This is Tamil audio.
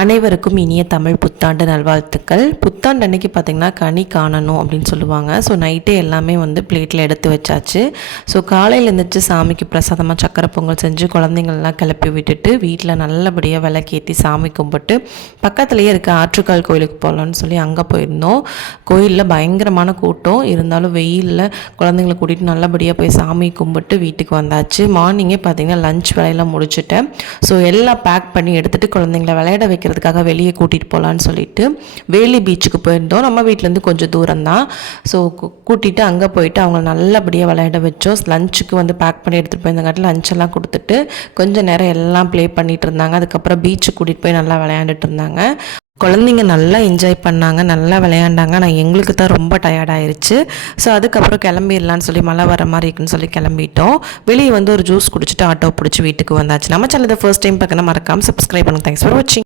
அனைவருக்கும் இனிய தமிழ் புத்தாண்டு நல்வாழ்த்துக்கள். புத்தாண்டு அன்னைக்கு பார்த்திங்கன்னா கனி காணணும் அப்படின்னு சொல்லுவாங்க. ஸோ நைட்டே எல்லாமே வந்து பிளேட்டில் எடுத்து வச்சாச்சு. ஸோ காலையில் எழுந்திரிச்சு சாமிக்கு பிரசாதமாக சக்கரை பொங்கல் செஞ்சு குழந்தைங்கள்லாம் கிளப்பி விட்டுட்டு வீட்டில் நல்லபடியாக விளக்கேற்றி சாமி கும்பிட்டு பக்கத்துலேயே இருக்க ஆற்றுக்கால் கோயிலுக்கு போகலான்னு சொல்லி அங்கே போயிருந்தோம். கோயிலில் பயங்கரமான கூட்டம் இருந்தாலும் வெயிலில் குழந்தைங்களை கூட்டிகிட்டு நல்லபடியாக போய் சாமி கும்பிட்டு வீட்டுக்கு வந்தாச்சு. மார்னிங்கே பார்த்திங்கன்னா லஞ்ச் வேலையெல்லாம் முடிச்சுட்டேன். ஸோ எல்லாம் பேக் பண்ணி எடுத்துகிட்டு குழந்தைங்களை விளையாட வைக்கிறதுக்காக வெளியே கூட்டிகிட்டு போகலான்னு சொல்லிட்டு வேலி பீச்சுக்கு போயிருந்தோம். நம்ம வீட்டிலேருந்து கொஞ்சம் தூரம் தான். ஸோ கூட்டிகிட்டு அங்கே போயிட்டு அவங்க நல்லபடியாக விளையாட வச்சோம். லஞ்சுக்கு வந்து பேக் பண்ணி எடுத்துகிட்டு போயிருந்தங்காட்டி லஞ்செல்லாம் கொடுத்துட்டு கொஞ்சம் நேரம் எல்லாம் ப்ளே பண்ணிகிட்டு இருந்தாங்க. அதுக்கப்புறம் பீச்சுக்கு கூட்டிகிட்டு போய் நல்லா விளையாண்டுட்டு இருந்தாங்க. குழந்தைங்க நல்லா என்ஜாய் பண்ணாங்க, நல்லா விளையாண்டாங்க. ஆனால் எங்களுக்கு தான் ரொம்ப டயர்டாயிருச்சு. ஸோ அதுக்கப்புறம் கிளம்பிடலான்னு சொல்லி மழை வர மாதிரி இருக்குன்னு சொல்லி கிளம்பிட்டோம். வெளியே வந்து ஒரு ஜூஸ் குடிச்சிட்டு ஆட்டோ பிடிச்சி வீட்டுக்கு வந்தாச்சு. நம்ம சேனல் ஃபர்ஸ்ட் டைம் பார்க்கணும் மறக்காமல் சப்ஸ்கிரைப் பண்ணுங்கள். தேங்க்ஸ் ஃபார் வாட்சிங்.